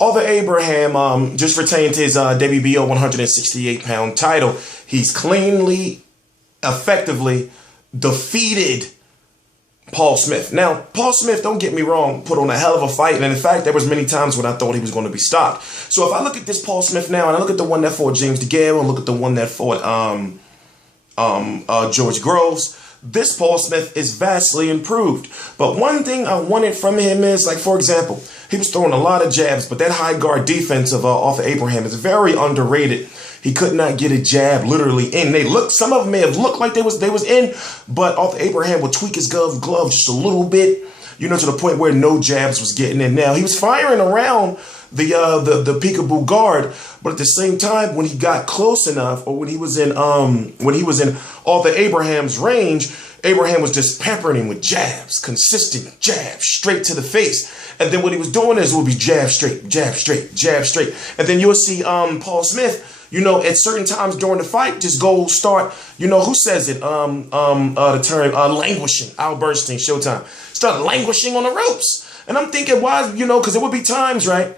Arthur Abraham just retained his WBO 168-pound title. He's cleanly, effectively defeated Paul Smith. Now, Paul Smith, don't get me wrong, put on a hell of a fight. And in fact, there was many times when I thought he was going to be stopped. So if I look at this Paul Smith now, and I look at the one that fought James DeGale, and look at the one that fought George Groves, this Paul Smith is vastly improved. But one thing I wanted from him is, like, for example, he was throwing a lot of jabs, but that high guard defense of Arthur Abraham is very underrated. He could not get a jab literally in. Some of them may have looked like they was in, but Arthur Abraham would tweak his glove just a little bit, you know, to the point where no jabs was getting in. Now, he was firing around the peekaboo guard, but at the same time, when he got close enough, or when he was in Arthur Abraham's range, Abraham was just peppering him with jabs, consistent jabs, straight to the face. And then what he was doing is it would be jab straight, jab straight, jab straight. And then you'll see Paul Smith, you know, at certain times during the fight, just start, you know, who says it? The term languishing. Al Bernstein, Showtime. Start languishing on the ropes. And I'm thinking, why, you know, because there would be times, right,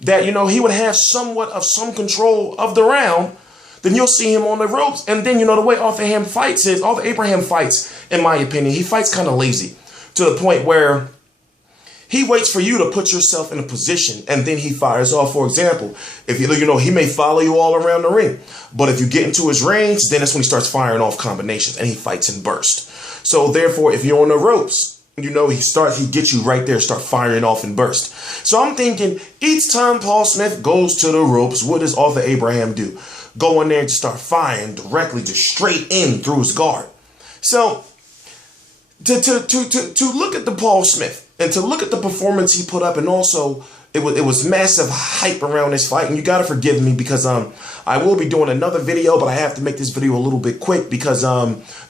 that, you know, he would have somewhat of some control of the round. Then you'll see him on the ropes. And then, you know, the way Arthur Abraham fights, in my opinion, he fights kind of lazy to the point where he waits for you to put yourself in a position and then he fires off. For example, if you know, he may follow you all around the ring, but if you get into his range, then that's when he starts firing off combinations and he fights in burst. So therefore, if you're on the ropes, you know, he gets you right there, start firing off in burst. So I'm thinking each time Paul Smith goes to the ropes, what does Arthur Abraham do? Go in there and just start firing directly, just straight in through his guard. So to look at the Paul Smith and to look at the performance he put up, and also it was massive hype around this fight. And you got to forgive me because I will be doing another video, but I have to make this video a little bit quick because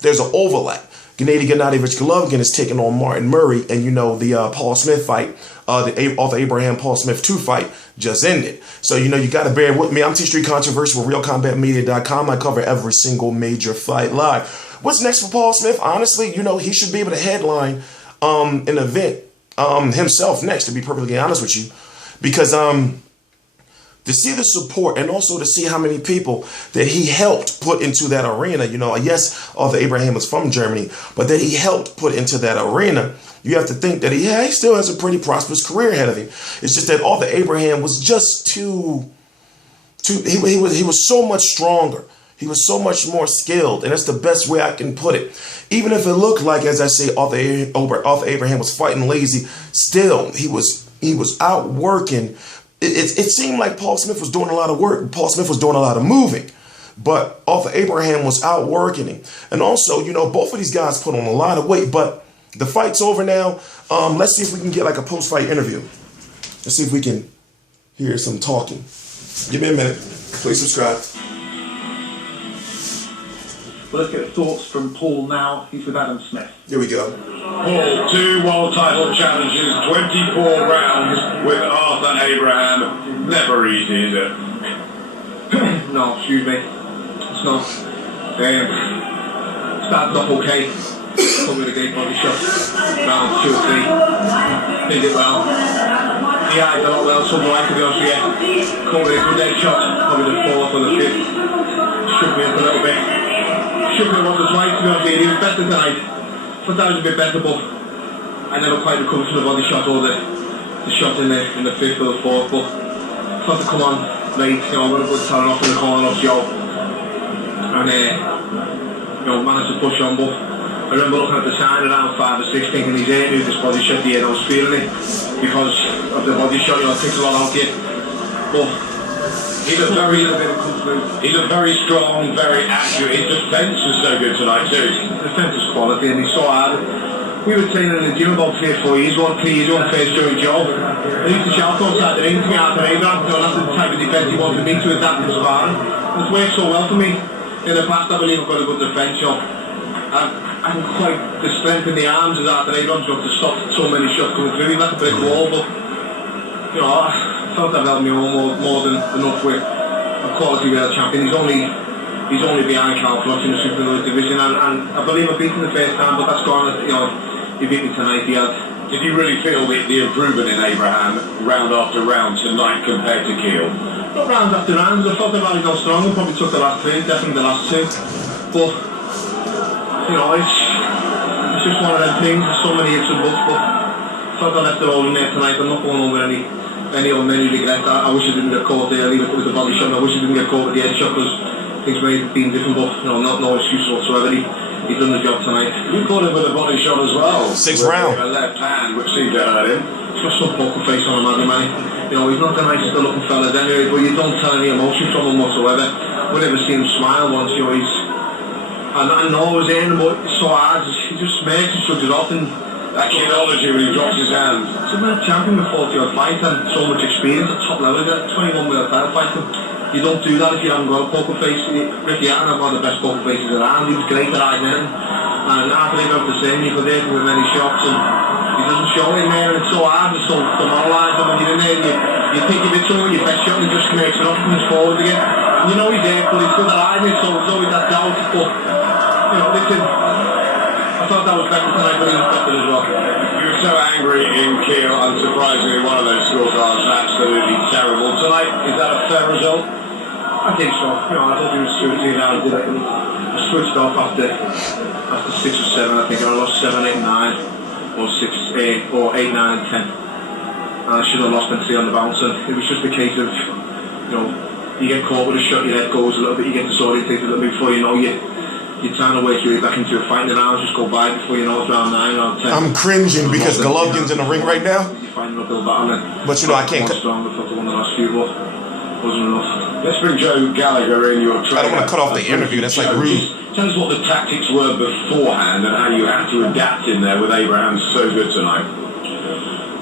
there's an overlap. Gennady Golovkin is taking on Martin Murray, and you know the Paul Smith fight, the Arthur Abraham Paul Smith 2 fight just ended. So you know you got to bear with me. I'm T Street Controversy with RealCombatMedia.com. I cover every single major fight live. What's next for Paul Smith? Honestly, you know, he should be able to headline an event himself next, to be perfectly honest with you, because to see the support and also to see how many people that he helped put into that arena. You know, yes, Arthur Abraham was from Germany, but that he helped put into that arena. You have to think that he still has a pretty prosperous career ahead of him. It's just that Arthur Abraham was just he was so much stronger. He was so much more skilled, and that's the best way I can put it. Even if it looked like, as I say, Arthur Abraham was fighting lazy, still he was outworking. It seemed like Paul Smith was doing a lot of work. Paul Smith was doing a lot of moving, but Arthur Abraham was outworking him. And also, you know, both of these guys put on a lot of weight. But the fight's over now. Let's see if we can get like a post-fight interview. Let's see if we can hear some talking. Give me a minute. Please subscribe. Well, let's get thoughts from Paul now. He's with Adam Smith. Here we go. Paul, 2 world title challenges, 24 rounds with Arthur Abraham. Never easy, is it? No, excuse me. It's not. Started off okay. Come with a great body shot. Round 2 or 3. Did it well. Yeah, I done it well. Something like, to be honest with you. Come with a good head shot. Probably the 4th or the 5th. Shook me up a little bit. Shook me once or twice, to be honest with you. He was better tonight. Thought that was a bit better, but I never quite recovered from the body shot or the shot in the 5th or the 4th. But thought to come on late, you know, with a good talent off in the corner of Joe. And, you know, managed to push on, but I remember looking at the sign around 5 or 6 thinking he's in with this body shot here, and I was feeling it because of the body shot, you know, it takes a lot out of you. But he looked very strong, very accurate. His defence was so good tonight too. Defence was quality, and he's so hard. We were training in the gym about 3 or 4 years, 3 years on first during job. I used to shout outside the ring to me Arthur Abraham, that's the type of defence he wanted me to adapt in sparring. It's worked so well for me. In the past, I believe I've got a good defence, you know. I can quite the strength in the arms as Arthur Abraham to stop so many shots coming through. He's like a brick wall, but you know, I felt I've held me on more than enough with a quality world champion. He's only behind Kalle in the Super Middleweight division, and I believe I beat him the first time, but that's gone. You know, he beat me tonight. He had Did you really feel the improvement in Abraham round after round tonight compared to Kiel? Not round after round, I thought the rally got stronger, probably took the last three, definitely the last two. But, you know, it's just one of them things, there's so many ifs and buts, but I thought I left it all in there tonight. I'm not going over any regret. I wish I didn't get caught there, leave it with the body shot. I wish I didn't get caught with the head shot, because things may have been different, but, you know, no excuse whatsoever. He's done the job tonight. You caught him with a body shot as well. 6th round. A left hand, which seemed to hurt him. He's got some poker face on him, hasn't he? You know, he's not the nicest looking fella anyway, but you don't tell any emotion from him whatsoever. We've never seen him smile once, you know, I know I was in, but it's so hard, he just smirks and shrugs it off, and that kinology when he drops his hands. He's a man champion with 40-odd fights and so much experience at top level, 21 world title fighting. You don't do that if you haven't got a poker face. Ricky Hatton had one of the best poker faces around, he was great at hiding in, and I believe I'm the same, you could hit him with many shots, and he doesn't show in there, and it's so hard, it's so demoralising when you're in there, you think of it to him, your best shot, and he just makes it up and comes forward again. And you know he's there, but he's good at hiding it, so there's always that doubt, but, you know, listen, I thought that was better tonight, but he was better as well. You were so angry in Kiel, unsurprisingly, one of those scorecards absolutely terrible. Tonight, is that a fair result? I think so. You know, I thought he was seriously now, did it? I switched off after 6 or 7, I think, and I lost 7, 8, 9. Or 6, 8, or 8, 9, and 10. And I should have lost mentally on the bounce. And it was just a case of, you know, you get caught with a shot, your head goes a little bit, you get disorientated a little bit before you know you're trying to work your way back into a fight, and the rounds just go by before you know it's round 9, round 10. I'm cringing because Golovkin's in the ring right now. You're finding an uphill battle, and but you know, I can't. Strong, I thought the one the last few, but wasn't enough. Let's bring Joe Gallagher in, your trainer. I don't want to cut off the interview, that's like rude. Tell us what the tactics were beforehand and how you had to adapt in there with Abraham so good tonight.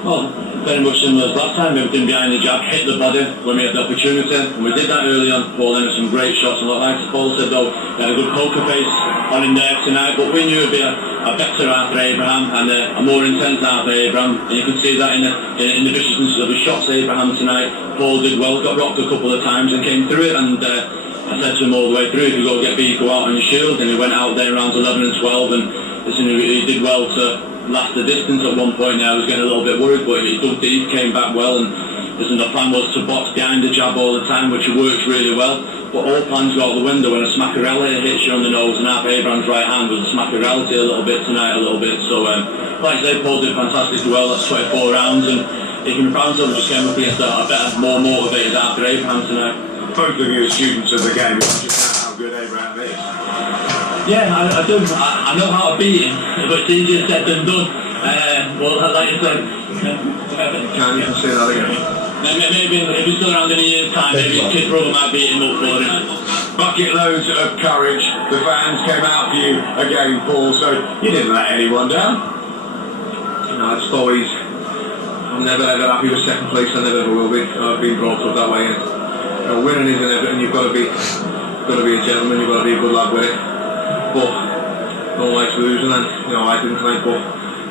Well, very much similar as last time. Everything behind the jab, hit the body when we had the opportunity. And we did that early on. Paul then some great shots. And like Paul said though, we had a good poker face on him there tonight. But we knew it would be a better after Abraham and a more intense after Abraham. And you can see that in the viciousness of the shots Abraham tonight. Paul did well, got rocked a couple of times and came through it. And I said to him all the way through, if you go get beat, go out on your shield. And he went out there around 11 and 12, and listen, he did well to last the distance at one point. Now I was getting a little bit worried, but he dug deep, came back well, and listen, the plan was to box behind the jab all the time, which worked really well. But all plans go out the window when a smackarelli hits you on the nose, and half Abraham's right hand was a smackarelli a little bit tonight, a little bit. So, like I say, Paul did fantastically well. That's 24 rounds, and he can be proud of himself. Just came up against a better, more motivated after Abraham tonight. Both of you are students of the game. You just know how good Abraham is. Yeah, I do. I know how to beat him, but it's easier said than done. Well, like you said, Can't even say that again. Maybe if he's still around in a year's time, maybe his kid brother might beat him up for him. Bucket loads of courage. The fans came out for you again, Paul, so you didn't let anyone down. No, I just always, I'm never ever happy with second place. I never ever will be. I've been brought up that way. And, winning isn't everything. You've got to be a gentleman. You've got to be a good lad with it. But no one likes losing, and you know I didn't tonight. But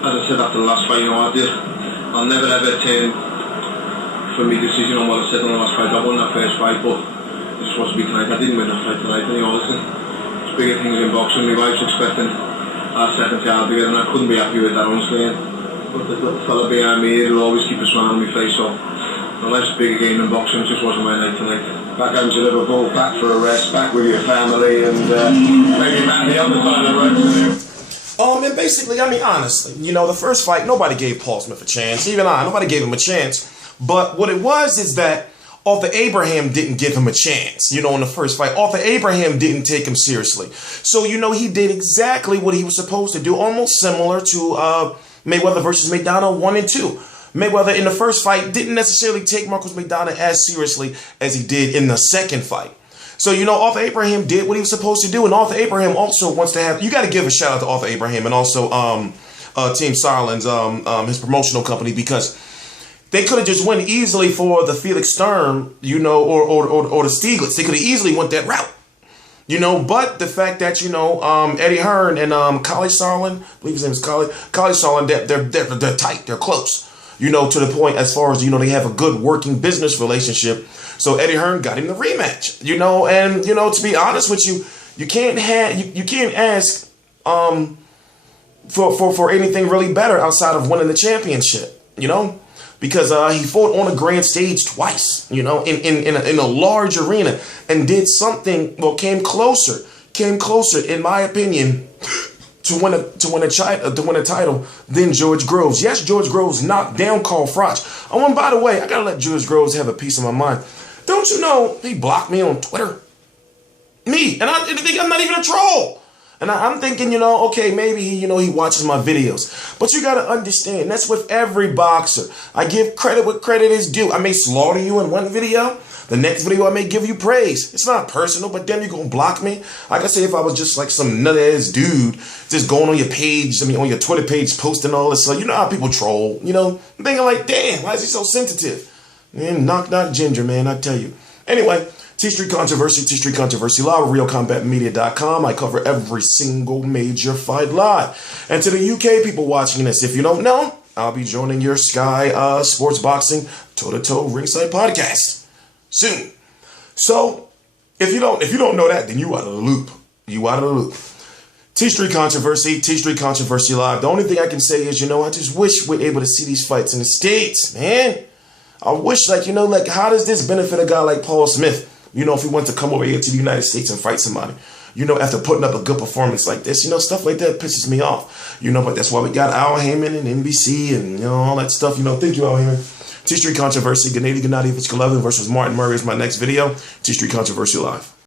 as I said after the last fight, you know I'll never ever turn from my decision on what I said on the last fight. I won that first fight, but it just was to be tonight. I didn't win that fight tonight. And you know, listen, it's bigger things in boxing. My wife's expecting our second child together, and I couldn't be happy with that, honestly. But the little fella behind me, he'll always keep a smile on my face. So life's a bigger game than boxing. It just wasn't my night tonight. Back home to Liverpool, back for a rest, back with your family, and maybe back the other side of the road to do. And basically, I mean, honestly, you know, the first fight, nobody gave Paul Smith a chance. Even nobody gave him a chance. But what it was is that Arthur Abraham didn't give him a chance, you know, in the first fight. Arthur Abraham didn't take him seriously. So, you know, he did exactly what he was supposed to do, almost similar to Mayweather versus McDonough 1 and 2. Mayweather in the first fight didn't necessarily take Marcos McDonough as seriously as he did in the second fight. So, you know, Arthur Abraham did what he was supposed to do. And Arthur Abraham also wants to have, you got to give a shout out to Arthur Abraham and also Team Sauerland's, his promotional company, because they could have just went easily for the Felix Sturm, you know, or the Stieglitz. They could have easily went that route. You know, but the fact that, you know, Eddie Hearn and Kalle Sauerland, I believe his name is Kalle Sauerland, they're tight, they're close. You know, to the point as far as, you know, they have a good working business relationship. So Eddie Hearn got him the rematch, you know, and, you know, to be honest with you, you can't ask for anything really better outside of winning the championship, you know? Because he fought on a grand stage twice, you know, in a large arena, and did something, well, came closer, in my opinion, to win a title than George Groves. Yes, George Groves knocked down Carl Froch. Oh, and by the way, I gotta let George Groves have a piece of my mind. Don't you know he blocked me on Twitter? Me, and I think I'm not even a troll. And I'm thinking, you know, okay, maybe he watches my videos. But you got to understand, that's with every boxer. I give credit what credit is due. I may slaughter you in one video. The next video, I may give you praise. It's not personal, but then you're going to block me. Like I say, if I was just like some nut-ass dude, just going on your page, on your Twitter page, posting all this stuff. You know how people troll, you know? I'm thinking like, damn, why is he so sensitive? Man, knock ginger, man, I tell you. Anyway, T-Street Controversy live at RealCombatMedia.com. I cover every single major fight live. And to the UK people watching this, if you don't know, I'll be joining your Sky Sports Boxing Toe-to-Toe Ringside podcast soon. So, if you don't know that, then you out of the loop. You out of the loop. T-Street Controversy live. The only thing I can say is, I just wish we're able to see these fights in the States, man. I wish, how does this benefit a guy like Paul Smith? If he wants to come over here to the United States and fight somebody, after putting up a good performance like this, stuff like that pisses me off, but that's why we got Al Heyman and NBC and, all that stuff, thank you, Al Heyman. T-Street Controversy, Gennady Gennadievich Golovkin versus Martin Murray is my next video. T-Street Controversy live.